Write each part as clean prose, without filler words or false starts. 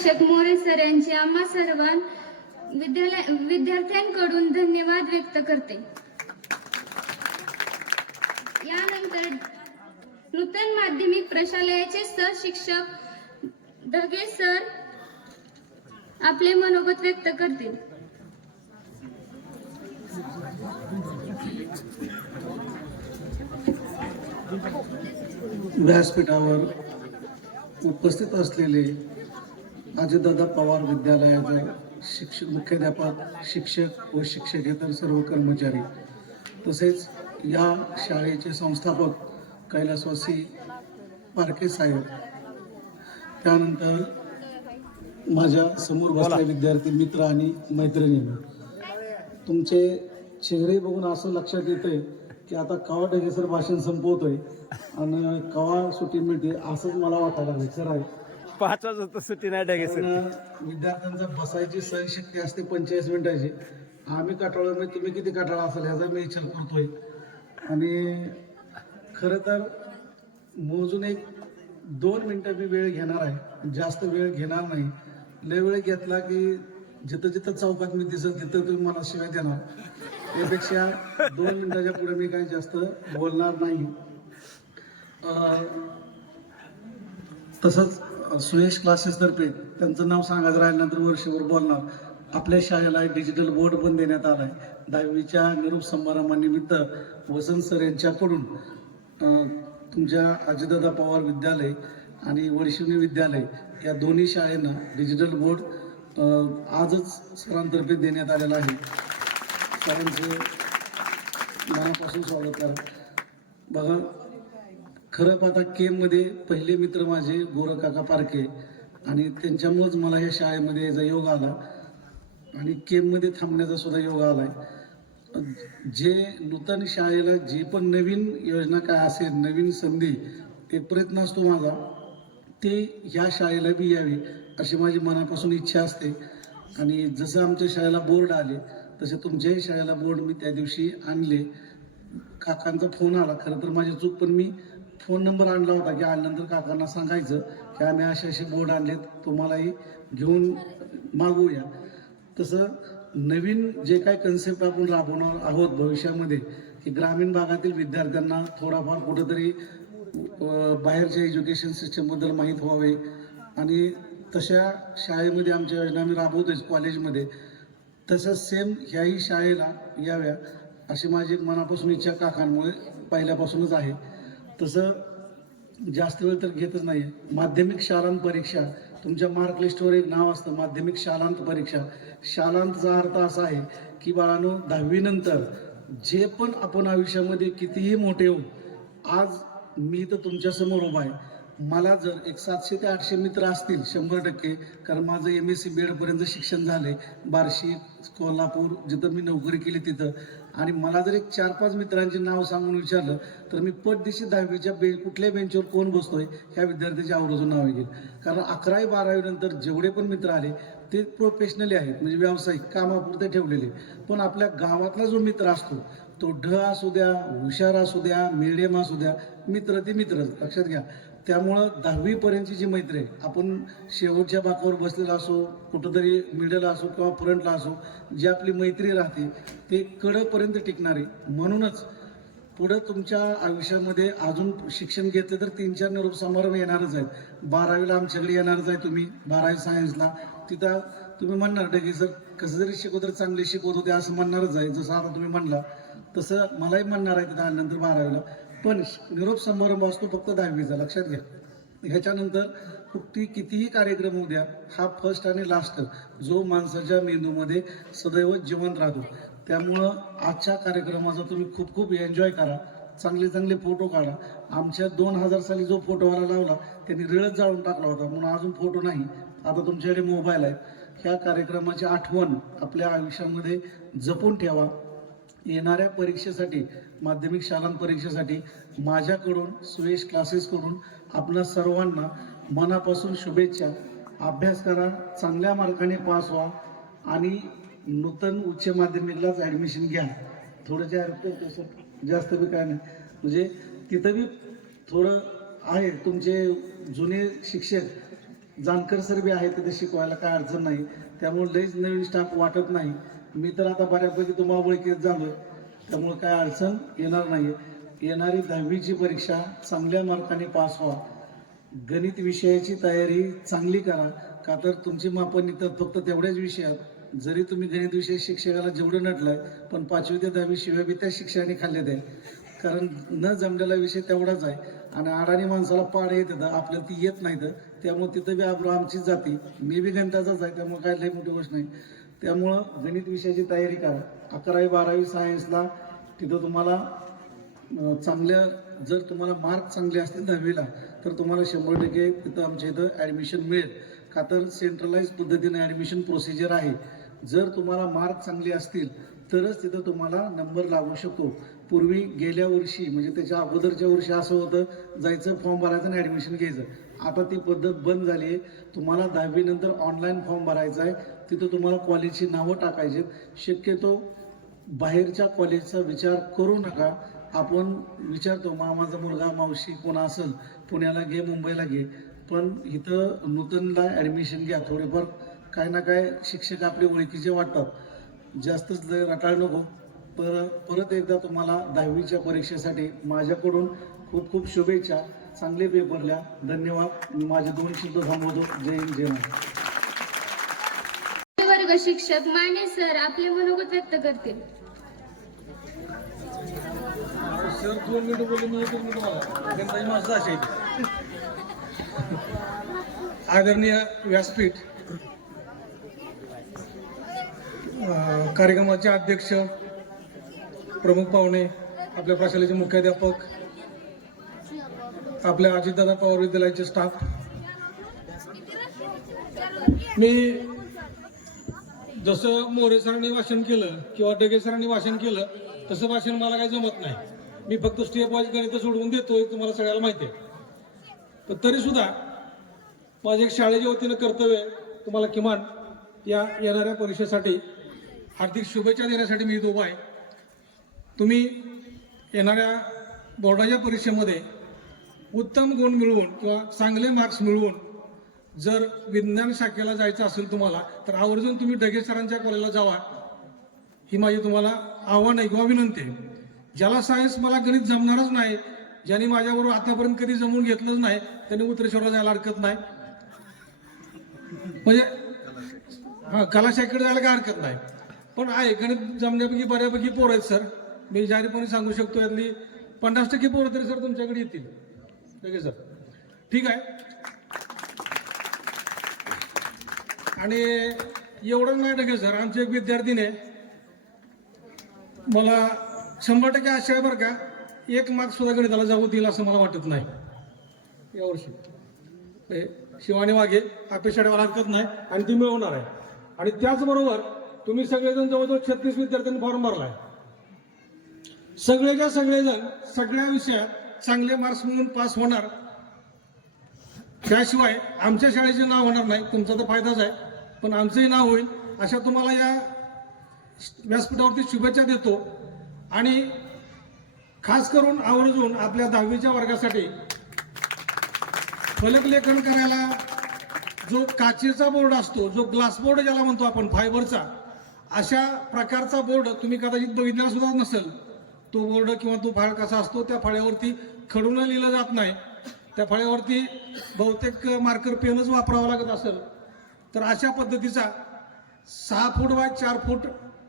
शिक्षक मोरे सर यांचे आम्हा सर्व विद्यार्थ्यांकडून धन्यवाद व्यक्त करते। यानंतर नूतन माध्यमिक प्रशालेचे सहशिक्षक ढगे सर आपले मनोगत व्यक्त करतील। व्यासपीठावर उपस्थित असलेले अजितदादा पवार विद्यालयाचे मुख्याध्यापक, शिक्षक व शिक्षकेतर सर्व कर्मचारी, तसेच या शाळेचे संस्थापक कैलासवासी पारखे साहेब, त्यानंतर माझ्या समोर बसलेले विद्यार्थी मित्र आणि मैत्रिणींनो, तुमचे चेहरे बघून असं लक्षात येतंय की आता कवा ढगे सर भाषण संपवतोय आणि कवा सुट्टी मिळते असंच मला वाटायला लागलं। सर आहे 5 वाजता सुट्टी नाही ढगे सर। विद्यार्थ्यांचा बसायची सहनशक्ती असते 45 मिनिटाची। आम्ही काटाळलो नाही, तुम्ही किती काटाळा असाल याचा मी विचार करतोय। आणि खरं तर मोजून 1-2 मिनिटं मी वेळ घेणार आहे, जास्त वेळ घेणार नाही। लय वेळ घेतला की जिथं जिथं चौकात मी दिसत तिथं तुम्ही मला शिवाय देणार, त्यापेक्षा 2 मिनिटाच्या पुढे मी काही जास्त बोलणार नाही। तसंच सुयश क्लासेसतर्फे त्यांचं नाव सांगायचं राहिल्यानंतर वर्षभर बोलणार। आपल्या शाळेला एक डिजिटल बोर्ड पण देण्यात आला आहे। 10वीच्या निरोप समारंभानिमित्त वसंत सर यांच्याकडून तुमच्या अजितदादा पवार विद्यालय आणि वडशिवनी विद्यालय या दोन्ही शाळेंना डिजिटल बोर्ड आजच सरांतर्फे देण्यात आलेला आहे। सरांचे मनापासून स्वागत करा। बघा, खरं पाहता केममध्ये पहिले मित्र माझे गोरखकाका पारखे, आणि त्यांच्यामुळेच मला या शाळेमध्ये यायचा योग आला आणि केममध्ये थांबण्याचा सुद्धा योग आला आहे। जे नूतन शाळेला जे पण नवीन योजना काय असेल, नवीन संधी, ते प्रयत्न असतो माझा, ते ह्या शाळेला बी यावी अशी माझी मनापासून इच्छा असते। आणि जसं आमच्या शाळेला बोर्ड आले तसे तुमच्याही शाळेला बोर्ड मी त्या दिवशी आणले। काकांचा फोन आला, खरं तर माझी चूक, पण मी फोन नंबर आणला होता की आल्यानंतर काकांना सांगायचं की आम्ही असे बोर्ड आणलेत, तुम्हालाही घेऊन मागवूया। तसं नवीन जे काय कन्सेप्ट आपण राबवणार आहोत भविष्यामध्ये, की ग्रामीण भागातील विद्यार्थ्यांना थोडाफार कुठंतरी बाहेरच्या एज्युकेशन सिस्टमबद्दल माहीत व्हावे, आणि तशा शाळेमध्ये आमच्या योजना आम्ही राबवतोच कॉलेजमध्ये, तसं सेम ह्याही शाळेला याव्या अशी माझी एक मनापासून इच्छा काकांमुळे पहिल्यापासूनच आहे। तसं जास्त वेळ तर घेतच नाही। माध्यमिक शालांत परीक्षा, तुमच्या मार्क लिस्टवर एक नाव असतं माध्यमिक शालांत परीक्षा। शालांतचा अर्थ असा आहे की बाळांनो, 10वी नंतर जे पण आपण आयुष्यामध्ये कितीही मोठे होऊ, आज मी तर तुमच्या समोर उभा आहे, मला जर 700 ते 800 मित्र असतील 100%, कारण माझं MSc BEd पर्यंत शिक्षण झालंय बार्शी, कोल्हापूर, जिथं मी नोकरी केली तिथं, आणि मला जर 4-5 मित्रांचे नाव सांगून विचारलं तर मी पटदिशी 10वीच्या कुठल्या बेंचवर कोण बसतोय ह्या विद्यार्थ्याची आवर्जून नाव घेईल। कारण 11वी 12वी नंतर जेवढे पण मित्र आले ते प्रोफेशनली आहेत, म्हणजे व्यावसायिक कामापुरते ठेवलेले। पण आपल्या गावातला जो मित्र असतो तो ढ असू द्या, हुशार असू द्या, मिडियम असू द्या, मित्र ते मित्रच, लक्षात घ्या। त्यामुळं 10वी पर्यंतची जी मैत्री आहे, आपण शेवटच्या बाकावर बसलेला असो, कुठंतरी मिडल असो किंवा फ्रंटला असो, जी आपली मैत्री राहते ते कडपर्यंत टिकणारी। म्हणूनच पुढं तुमच्या आयुष्यामध्ये अजून शिक्षण घेतलं तर 3-4 निरोप समारंभ येणारच आहेत। 12वीला आमच्याकडे येणारच आहे तुम्ही, 12वी सायन्सला, तिथं तुम्ही म्हणणार ढगे सर कसं जरी शिकवत चांगले शिकवत होते असं म्हणणारच आहे। जसं आता तुम्ही म्हणला तसं मलाही म्हणणार आहे तिथं आल्यानंतर 12वीला, पण निरोप समारंभ असतो फक्त 10वीचा, लक्षात घ्या। ह्याच्यानंतर कितीही कार्यक्रम होऊ द्या, हा फर्स्ट आणि लास्ट जो माणसाच्या मेंदूमध्ये सदैव जिवंत राहतो। त्यामुळं आजच्या कार्यक्रमाचा तुम्ही खूप खूप एन्जॉय करा, चांगले चांगले फोटो काढा। आमच्या 2000 साली जो फोटोवाला लावला त्यांनी रिळच जाळून टाकला होता, म्हणून अजून फोटो नाही, आता तुमच्याकडे मोबाईल आहे। ह्या कार्यक्रमाची आठवण आपल्या आयुष्यामध्ये जपून ठेवा। येणाऱ्या परीक्षेसाठी, माध्यमिक शालांत परीक्षेसाठी माझ्याकडून, सुयश क्लासेसकडून आपल्या सर्वांना मनापासून शुभेच्छा। अभ्यास करा, चांगल्या मार्काने पास व्हा आणि नूतन उच्च माध्यमिकलाच ॲडमिशन घ्या। थोडं जास्त बी काय नाही, म्हणजे तिथं बी थोडं आहे, तुमचे जुने शिक्षक जानकर सर बी आहे तिथे शिकवायला काय अडचण नाही, त्यामुळे लईच नवीन स्टाफ वाटत नाही. मी तर आता बऱ्यापैकी तुम्हाला ओळखीत झालो, त्यामुळे काय अडचण येणार नाही. येणारी 10वीची परीक्षा चांगल्या मार्काने पास व्हा. गणित विषयाची तयारी चांगली करा, का तर तुमची मापन निघतात फक्त तेवढ्याच विषयात. जरी तुम्ही गणित विषय शिक्षकाला जेवढं नटलाय, पण 5वी ते 10वी शिवाय बी त्या शिक्षकाने खाल्ले ते, कारण न जमलेला विषय तेवढाच आहे. आणि अडाणी माणसाला पाड येत येतं, आपल्याला ती येत नाही तर त्यामुळे तिथं बी आब्रो आमचीच जाती. मी बी गणिताचाच आहे, त्यामुळे काय लई मोठी गोष्ट नाही. त्यामुळं गणित विषयाची तयारी करा. 11वी 12वी सायन्सला तिथं तुम्हाला चांगल्या, जर तुम्हाला मार्क चांगले असतील 10वीला तर तुम्हाला 100% तिथं आमच्या इथं ॲडमिशन मिळेल, का तर सेंट्रलाइज पद्धतीने ॲडमिशन प्रोसिजर आहे. जर तुम्हाला मार्क चांगले असतील तरच तिथं तुम्हाला नंबर लागू शकतो. पूर्वी गेल्या वर्षी म्हणजे त्याच्या अगोदरच्या वर्षी असं होतं, जायचं फॉर्म भरायचं आणि ॲडमिशन घ्यायचं. आता ती पद्धत बंद झाली आहे. तुम्हाला 10वी नंतर ऑनलाईन फॉर्म भरायचा आहे, तिथं तुम्हाला कॉलेजची नावं टाकायची. शक्यतो बाहेरच्या कॉलेजचा विचार करू नका. आपण विचारतो मामाचा मुलगा मावशी कोणा असेल पुण्याला घे मुंबईला घे, पण इथं नूतनला ॲडमिशन घ्या. थोडेफार काय ना काय शिक्षक आपले ओळखीचे वाटतात, जास्तच लय रटाळ नको. परत एकदा तुम्हाला 10वीच्या परीक्षेसाठी माझ्याकडून खूप खूप शुभेच्छा. चांगले पेपर लिहा. धन्यवाद. मी माझे 2 शब्द थांबवतो. जय हिंद जय महाराष्ट्र. वर्ग शिक्षक माने सर आपले मनोगत व्यक्त करतील. सर 2 मिनिटं बोलले, मी 1 मिनिट मला गणताई माझं असे आदरणीय व्यासपीठ, कार्यक्रमाचे अध्यक्ष, प्रमुख पाहुणे, आपल्या प्रशालेचे मुख्याध्यापक, आपल्या अजितदादा पवार विद्यालयाचे स्टाफ, मी जसं मोरे सरांनी भाषण केलं किंवा डगे सरांनी भाषण केलं तसं भाषण मला काही जमत नाही. मी फक्त स्टेप वाईज गणित सोडवून देतोय, तुम्हाला सगळ्याला माहिती आहे. पण तरी सुद्धा माझे एक शाळेच्या वतीनं कर्तव्य आहे, तुम्हाला किमान या येणाऱ्या परीक्षेसाठी हार्दिक शुभेच्छा देण्यासाठी मी इथं उभा आहे. तुम्ही येणाऱ्या बोर्डाच्या परीक्षेमध्ये उत्तम गुण मिळवून किंवा चांगले मार्क्स मिळवून जर विज्ञान शाखेला जायचं असेल तुम्हाला, तर आवर्जून तुम्ही डगे सरांच्या कॉलेजला जावा, ही माझी तुम्हाला आव्हान आहे किंवा विनंती आहे. ज्याला सायन्स मला गणित जमणारच नाही, ज्यांनी माझ्याबरोबर आतापर्यंत कधी जमून घेतलंच नाही, त्यांनी उत्तरेश्वरला जायला हरकत नाही. म्हणजे कला शाखेकडे जायला काय हरकत नाही. पण आहे गणित जमण्यापैकी बऱ्यापैकी पोरं आहेत सर. मी जाहीरपणे सांगू शकतो, यातली 50% पोरं तरी सर तुमच्याकडे येतील. डगे सर ठीक आहे. आणि एवढं नाही डगे सर, आमचे एक विद्यार्थीने मला 100% आशा आहे बरं का, 1 मार्क सुद्धा गणिताला जाऊ देईल असं मला वाटत नाही यावर्षी. शिवानी वाघे अपेक्षा ठेवायला हरकत नाही आणि ती मिळवणार आहे. आणि त्याचबरोबर तुम्ही सगळेजण जवळजवळ 36 विद्यार्थ्यांनी फॉर्म भरलाय. सगळेच्या सगळेजण सगळ्या विषयात चांगले मार्क्स मिळवून पास होणार, त्याशिवाय आमच्या शाळेचे नाव होणार नाही. तुमचा तर फायदाच आहे, पण आमचंही नाव होईल. अशा तुम्हाला या व्यासपीठावरती शुभेच्छा देतो. आणि खास करून आवर्जून आपल्या 10वीच्या वर्गासाठी फलकलेखन करायला जो काचेचा बोर्ड असतो, जो ग्लास बोर्ड ज्याला म्हणतो आपण, फायबरचा, अशा प्रकारचा बोर्ड तुम्ही कदाचित बघितलेला सुद्धा नसेल. तो बोर्ड किंवा तो फाळ कसा असतो, त्या फाळ्यावरती खडून लिहिलं जात नाही, त्या फळ्यावरती बहुतेक मार्कर पेनच वापरावा लागत असेल. तर अशा पद्धतीचा 6 फूट बाय 4 फूट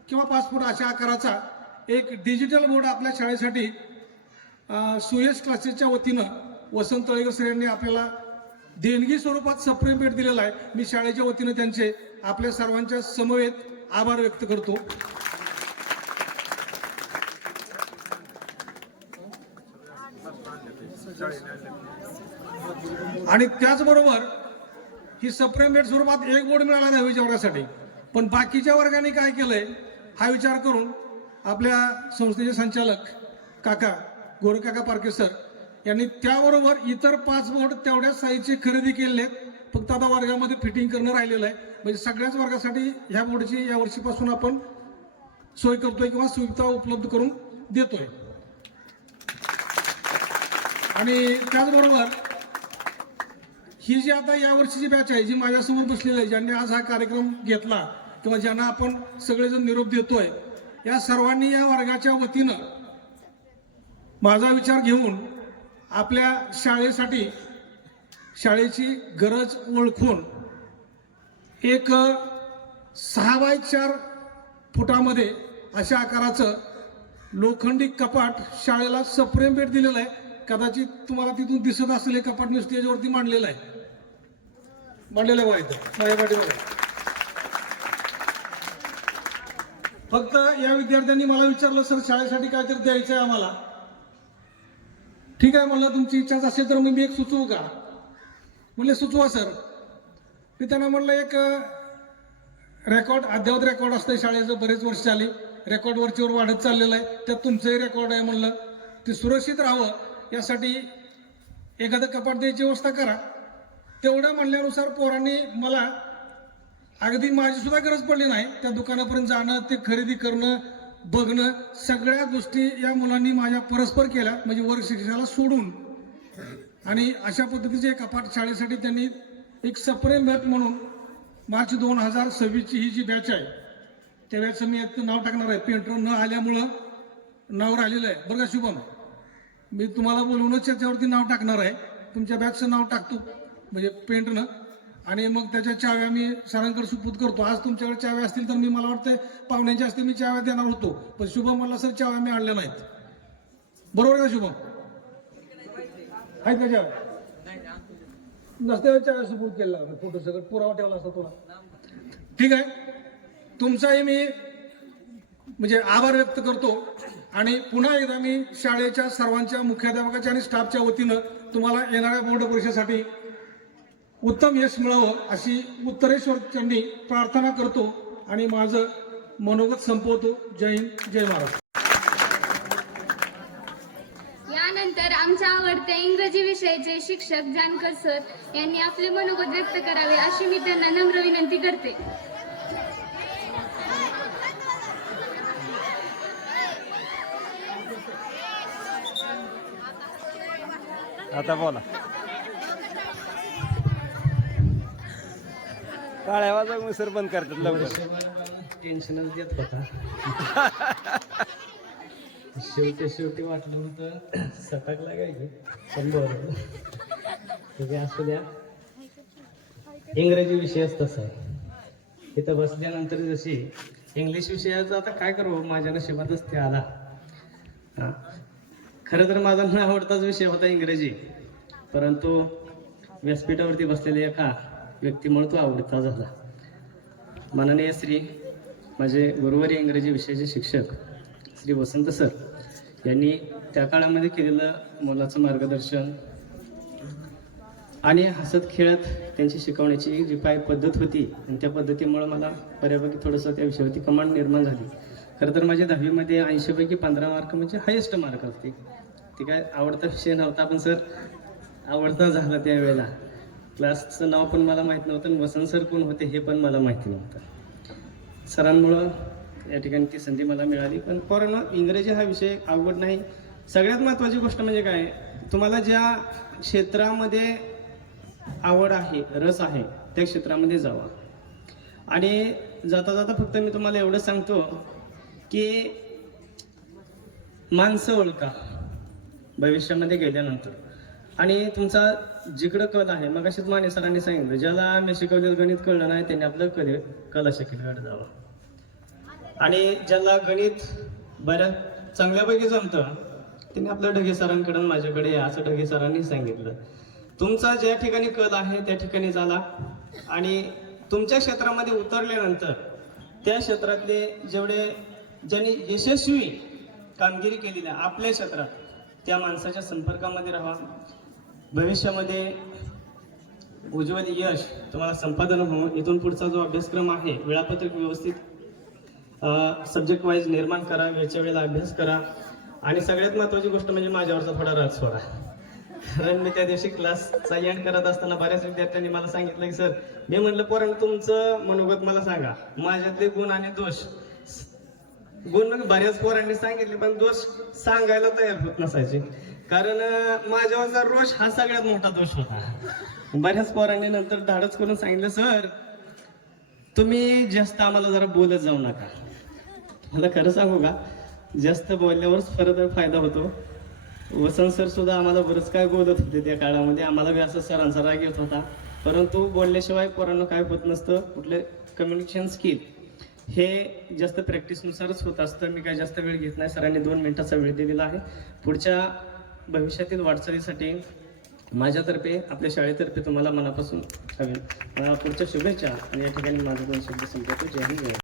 किंवा 5 फूट अशा आकाराचा एक डिजिटल बोर्ड आपल्या शाळेसाठी सुयश क्लासेसच्या वतीनं वसंत तळेकर सर यांनी आपल्याला देणगी स्वरूपात सप्रेम भेट दिलेला आहे. मी शाळेच्या वतीनं त्यांचे आपल्या सर्वांच्या समवेत आभार व्यक्त करतो. आणि त्याचबरोबर ही सप्रेम भेट स्वरूपात एक बोर्ड मिळाला 10वीच्या वर्गासाठी. पण बाकीच्या वर्गाने काय केलंय हा विचार करून आपल्या संस्थेचे संचालक काका गोरकाका पारखे सर यांनी त्याबरोबर इतर 5 बोर्ड तेवढ्याच साईजची खरेदी केलेले आहेत. फक्त आता वर्गामध्ये फिटिंग करणं राहिलेलं आहे. म्हणजे सगळ्याच वर्गासाठी ह्या बोर्डची या वर्षीपासून आपण सोय करतोय किंवा सुविधा उपलब्ध करून देतोय. आणि त्याचबरोबर ही जी आता यावर्षीची बॅच आहे, जी माझ्यासमोर बसलेली आहे, ज्यांनी आज हा कार्यक्रम घेतला किंवा ज्यांना आपण सगळेजण निरोप देतोय, या सर्वांनी या वर्गाच्या वतीनं माझा विचार घेऊन आपल्या शाळेसाठी शाळेची गरज ओळखून एक 6x4 फुटामध्ये अशा आकाराचं लोखंडी कपाट शाळेला सप्रेम भेट दिलेलं आहे. कदाचित तुम्हाला तिथून दिसत असेल हे कपाट मी स्टेजवरती मांडलेलं आहे. मांडलेलं आहे माझ्या पाठीमागे. फक्त या विद्यार्थ्यांनी मला विचारलं, सर शाळेसाठी काहीतरी द्यायचं आहे आम्हाला. ठीक आहे म्हणलं, तुमची इच्छा असेल तर मी एक सुचवू का? म्हणले सुचवा सर. मी त्यांना म्हणलं एक रेकॉर्ड, अद्ययावत रेकॉर्ड असतं शाळेचं, बरेच वर्ष झाली रेकॉर्ड वरचीवर वाढत चाललेलं आहे, त्यात तुमचंही रेकॉर्ड आहे. म्हणलं ते सुरक्षित राहावं यासाठी एखादं कपाट द्यायची व्यवस्था करा. तेवढं म्हणल्यानुसार पोरांनी मला, अगदी माझी सुद्धा गरज पडली नाही, त्या दुकानापर्यंत जाणं, ते खरेदी करणं, बघणं, सगळ्या गोष्टी या मुलांनी माझ्या परस्पर केल्या, म्हणजे वर्ग शिक्षणाला सोडून. आणि अशा पद्धतीचे एक कपाट शाळेसाठी त्यांनी एक सप्रेम भेट म्हणून मार्च 2026ची ही जी बॅच आहे, त्या बॅचचं मी नाव टाकणार आहे. पेंटर न आल्यामुळं नाव राहिलेलं आहे बरं का शुभम. मी तुम्हाला बोलवूनच त्याच्यावरती नाव टाकणार आहे. तुमच्या बॅचचं नाव टाकतो म्हणजे पेंटनं, आणि मग त्याच्या चाव्या मी सरांकडे सुपूत करतो. आज तुमच्याकडे चाव्या असतील तर मी, मला वाटतं पाहुण्यांच्या असतील, मी चाव्या देणार होतो, पण शुभम म्हणला सर चाव्या मी आणल्या नाहीत. बरोबर आहे का शुभम? आहेत का चाव्या? नसत्या चाव्या सुपूत केला, फोटो सगळं पुरावा ठेवला असता तुला. ठीक आहे, तुमचाही मी म्हणजे आभार व्यक्त करतो. आणि पुन्हा एकदा मी शाळेच्या सर्वांच्या, मुख्याध्यापकाच्या आणि स्टाफच्या वतीनं तुम्हाला येणाऱ्या बोर्ड परीक्षेसाठी उत्तम यश मिळावं अशी उत्तरेश्वरच्यांनी प्रार्थना करतो आणि माझं मनोगत संपवतो. जय हिंद, जय महाराष्ट्र. यानंतर आमच्या आवडत्या इंग्रजी विषयाचे शिक्षक जानकर सर यांनी आपले मनोगत व्यक्त करावे अशी मी त्यांना नम्र विनंती करते. आता बोला. काळ्या वाजा सर बंद करतात लवकर. टेन्शनच देत होता. शेवटी वाटलं होतं सटक लागायची, पण बरं ठीक आहे, असू द्या. इंग्रजी विषयच तसा आहे. इथं बसल्यानंतर जशी इंग्लिश विषयाचं आता काय करू, माझ्या नशिबातच ते आला. हां, खरं तर माझा न आवडताच विषय होता इंग्रजी, परंतु व्यासपीठावरती बसलेल्या एका व्यक्तीमुळे तो आवडता झाला. माननीय श्री माझे गुरुवारी इंग्रजी विषयाचे शिक्षक श्री वसंत सर यांनी त्या काळामध्ये केलेलं मुलाचं मार्गदर्शन आणि हसत खेळत त्यांची शिकवण्याची जी काय पद्धत होती, आणि त्या पद्धतीमुळे मला बऱ्यापैकी थोडंसं त्या विषयावरती कमांड निर्माण झाली. खरं तर माझ्या 10वीमध्ये 80पैकी 15 मार्क म्हणजे हायेस्ट मार्क असते. ते काय आवडता विषय नव्हता, पण सर आवडता झाला त्यावेळेला. क्लासचं नाव पण मला माहीत नव्हतं आणि वसंत सर कोण होते हे पण मला माहिती नव्हतं. सरांमुळं या ठिकाणी ती संधी मला मिळाली. पण पोरांनो, इंग्रजी हा विषय अवघड नाही. सगळ्यात महत्त्वाची गोष्ट म्हणजे काय, तुम्हाला ज्या क्षेत्रामध्ये आवड आहे, रस आहे, त्या क्षेत्रामध्ये जावा. आणि जाता जाता फक्त मी तुम्हाला एवढं सांगतो की माणसं ओळखा भविष्यामध्ये गेल्यानंतर. आणि तुमचा जिकडं कल आहे, मग अशीच माने सरांनी सांगितलं, ज्याला मी शिकवलेलं गणित कळलं नाही त्यांनी आपलं कला शिकण्याकडे जावं. आणि ज्याला गणित बऱ्याच चांगल्यापैकी जमतं त्यांनी आपल्या ढगे सरांकडे माझ्याकडे या, असं ढगे सरांनी सांगितलं. तुमचा ज्या ठिकाणी कल आहे त्या ठिकाणी चाला. आणि तुमच्या क्षेत्रामध्ये उतरल्यानंतर त्या क्षेत्रातले ज्यांनी यशस्वी कामगिरी केलेली आहे आपल्या क्षेत्रात, त्या माणसाच्या संपर्कामध्ये राहा. भविष्यामध्ये उज्ज्वल यश तुम्हाला संपादन होऊन इथून पुढचा जो अभ्यासक्रम आहे, वेळापत्रक व्यवस्थित सब्जेक्ट वाईज निर्माण करा, वेळच्या वेळेला अभ्यास करा. आणि सगळ्यात महत्त्वाची गोष्ट म्हणजे माझ्यावरचा थोडा राग सोडा. कारण मी त्या दिवशी क्लासचा एंड करत असताना बऱ्याच विद्यार्थ्यांनी मला सांगितलं की सर, मी म्हटलं पोरांनो तुमचं मनोगत मला सांगा, माझ्यातले गुण आणि दोष. गुण बऱ्याच पोरांनी सांगितले, पण दोष सांगायला तयार होत नसायचे. कारण माझ्यावरचा रोष हा सगळ्यात मोठा दोष होता. बऱ्याच पोरांनी नंतर धाडच करून सांगितलं, सर तुम्ही जास्त आम्हाला जरा बोलत जाऊ नका. मला खरं सांगू का, जास्त बोलल्यावरच खरं तर फायदा होतो. वसंत सर सुद्धा आम्हाला बरंच काय बोलत होते त्या काळामध्ये. आम्हाला बी असं सरांचा राग येत होता, परंतु बोलल्याशिवाय पोरांना काय होत नसतं. कुठले कम्युनिकेशन स्किल हे जास्त प्रॅक्टिसनुसारच होत असतं. मी काय जास्त वेळ घेत नाही. सरांनी 2 मिनिटाचा वेळ दिलेला आहे. पुढच्या भविष्यातील वाटचालीसाठी माझ्यातर्फे, आपल्या शाळेतर्फे तुम्हाला मनापासून पुढच्या शुभेच्छा. आणि या ठिकाणी माझं 2 शब्द संपवतो. जय हिंद.